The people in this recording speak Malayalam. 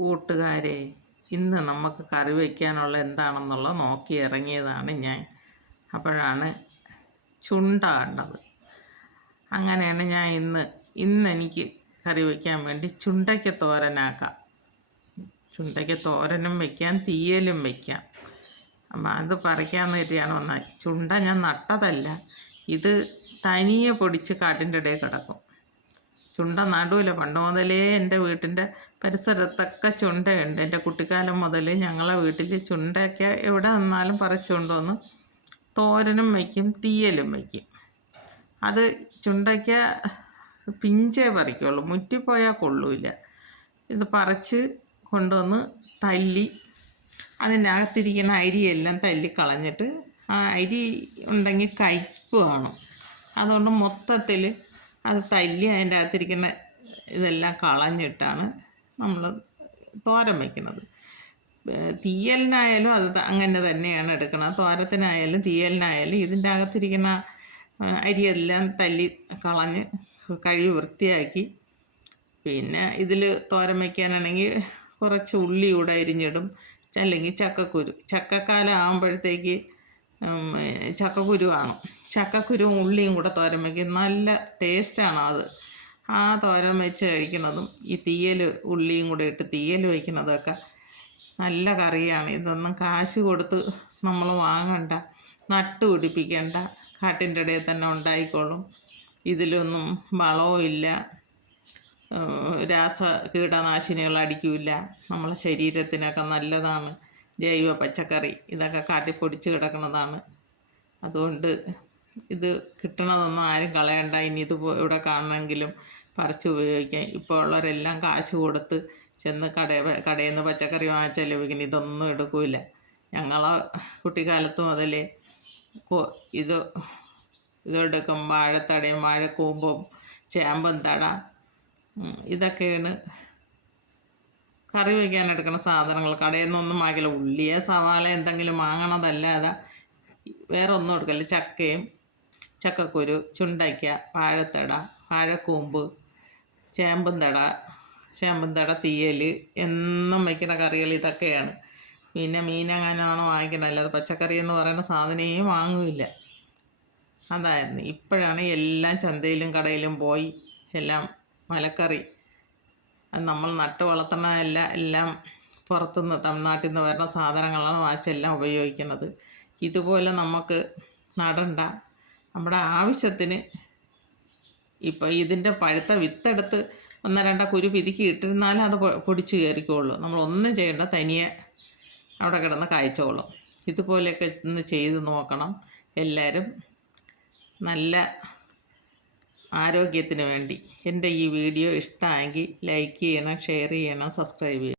കൂട്ടുകാരെ ഇന്ന് നമുക്ക് കറി വയ്ക്കാനുള്ള എന്താണെന്നുള്ള നോക്കി ഇറങ്ങിയതാണ് ഞാൻ. അപ്പോഴാണ് ചുണ്ട കണ്ടത്. അങ്ങനെയാണ് ഞാൻ ഇന്ന് ഇന്ന് എനിക്ക് കറി വയ്ക്കാൻ വേണ്ടി ചുണ്ടയ്ക്ക് തോരനാക്കാം. ചുണ്ടയ്ക്ക് തോരനും വയ്ക്കാം തീയലും വയ്ക്കാം അപ്പം അത് പറിക്കാമെന്ന് കരുതിയാണ് വന്നത്. ചുണ്ട ഞാൻ നട്ടതല്ല ഇത് തനിയെ പൊടിച്ച് കാട്ടിന്റെ ഇടയിൽ കിടക്കും. ചുണ്ട നടുവില്ല. പണ്ട് മുതലേ എന്റെ വീട്ടിന്റെ പരിസരത്തൊക്കെ ചുണ്ടയുണ്ട്. എന്റെ കുട്ടിക്കാലം മുതൽ ഞങ്ങളെ വീട്ടിൽ ചുണ്ടയൊക്കെ എവിടെ നിന്നാലും പറിച്ചു കൊണ്ടുവന്ന് തോരനും വയ്ക്കും തീയലും വയ്ക്കും. അത് ചുണ്ടയ്ക്ക പിഞ്ചേ പറിക്കുള്ളൂ. മുറ്റിപ്പോയാൽ കൊള്ളൂല ഇത് പറിച്ച് കൊണ്ടുവന്ന് തല്ലി അതിന്റെ അകത്തിരിക്കുന്ന അരിയെല്ലാം തല്ലിക്കളഞ്ഞിട്ട് ആ അരി ഉണ്ടെങ്കിൽ കയ്പ്പ് കാണും അതുകൊണ്ട് മൊത്തത്തിൽ അത് തല്ലി അതിന്റെ അകത്തിരിക്കുന്ന ഇതെല്ലാം കളഞ്ഞിട്ടാണ് നമ്മൾ തോരൻ വയ്ക്കുന്നത്. തീയലിനായാലും അത് അങ്ങനെ തന്നെയാണ് എടുക്കുന്നത്. തോരത്തിനായാലും തീയലിനായാലും ഇതിന്റെ അകത്തിരിക്കുന്ന അരിയെല്ലാം തല്ലി കളഞ്ഞ് കഴുകി വൃത്തിയാക്കി പിന്നെ ഇതിൽ തോരൻ വയ്ക്കാനാണെങ്കിൽ കുറച്ച് ഉള്ളി കൂടെ അരിഞ്ഞിടും. അല്ലെങ്കിൽ ചക്കക്കുരു ചക്കക്കാലം ആകുമ്പോഴത്തേക്ക് ചക്കക്കുരു കാണും ചക്കക്കുരുവും ഉള്ളിയും കൂടെ തോരൻ വയ്ക്കും നല്ല ടേസ്റ്റാണ് അത്. ആ തോരൻ വെച്ച് കഴിക്കുന്നതും ഈ തീയൽ ഉള്ളിയും കൂടെ ഇട്ട് തീയൽ വയ്ക്കുന്നതൊക്കെ നല്ല കറിയാണ്. ഇതൊന്നും കാശ് കൊടുത്ത് നമ്മൾ വാങ്ങണ്ട നട്ട് പിടിപ്പിക്കേണ്ട കാട്ടിന്റെ ഇടയിൽ തന്നെ ഉണ്ടായിക്കോളും. ഇതിലൊന്നും വളവും ഇല്ല. രാസ കീടനാശിനികൾ അടിക്കില്ല. നമ്മളെ ശരീരത്തിനൊക്കെ നല്ലതാണ്. ജൈവ പച്ചക്കറി ഇതൊക്കെ കാട്ടിപ്പൊടിച്ച് കിടക്കുന്നതാണ്. അതുകൊണ്ട് ഇത് കിട്ടണതൊന്നും ആരും കളയണ്ട. ഇനി ഇത് ഇവിടെ കാണണമെങ്കിലും പറിച്ച് ഉപയോഗിക്കാം. ഇപ്പോൾ ഉള്ളവരെല്ലാം കാശ് കൊടുത്ത് ചെന്ന് കട കടയിൽ നിന്ന് പച്ചക്കറി വാങ്ങിച്ചാൽ ഉപയോഗിക്കുന്നത് ഇതൊന്നും എടുക്കില്ല ഞങ്ങളെ കുട്ടിക്കാലത്ത് മുതലേ ഇത് ഇതെടുക്കും. വാഴത്തടയും വാഴക്കൂമ്പും ചേമ്പും തട ഇതൊക്കെയാണ് കറി വയ്ക്കാൻ എടുക്കുന്ന സാധനങ്ങൾ. കടയിൽ നിന്നൊന്നും വാങ്ങിക്കില്ല. ഉള്ളിയെ സവാള എന്തെങ്കിലും വാങ്ങണതല്ലാതെ വേറെ ഒന്നും എടുക്കില്ല ചക്കയും ചക്കക്കുരു ചുണ്ടയ്ക്ക വാഴത്തട വാഴക്കൂമ്പ് ചേമ്പും തട ചേമ്പും തട തീയൽ എന്നും വയ്ക്കുന്ന കറികൾ ഇതൊക്കെയാണ്. പിന്നെ മീനങ്ങനാണോ വാങ്ങിക്കുന്നത്. അല്ലാതെ പച്ചക്കറി എന്ന് പറയുന്ന സാധനമേ വാങ്ങില്ല അതായിരുന്നു. ഇപ്പോഴാണ് എല്ലാം ചന്തയിലും കടയിലും പോയി എല്ലാം മലക്കറി. അത് നമ്മൾ നട്ട് വളർത്തണമല്ല എല്ലാം പുറത്തുനിന്ന് തമിഴ്നാട്ടിൽ നിന്ന് വരുന്ന സാധനങ്ങളാണ് വാച്ചെല്ലാം ഉപയോഗിക്കുന്നത്. ഇതുപോലെ നമുക്ക് നടണ്ട നമ്മുടെ ആവശ്യത്തിന് ഇപ്പോൾ ഇതിന്റെ പഴുത്ത വിത്തെടുത്ത് ഒന്ന് രണ്ട കുരു പിതുക്കി ഇട്ടിരുന്നാലും അത് പൊടിച്ച് കയറിക്കോളൂ നമ്മളൊന്നും ചെയ്യേണ്ട തനിയെ അവിടെ കിടന്ന് കായ്ച്ചോളും. ഇതുപോലെയൊക്കെ ഒന്ന് ചെയ്ത് നോക്കണം എല്ലാവരും നല്ല ആരോഗ്യത്തിന് വേണ്ടി. എന്റെ ഈ വീഡിയോ ഇഷ്ടമായെങ്കിൽ ലൈക്ക് ചെയ്യണം ഷെയർ ചെയ്യണം സബ്സ്ക്രൈബ് ചെയ്യണം.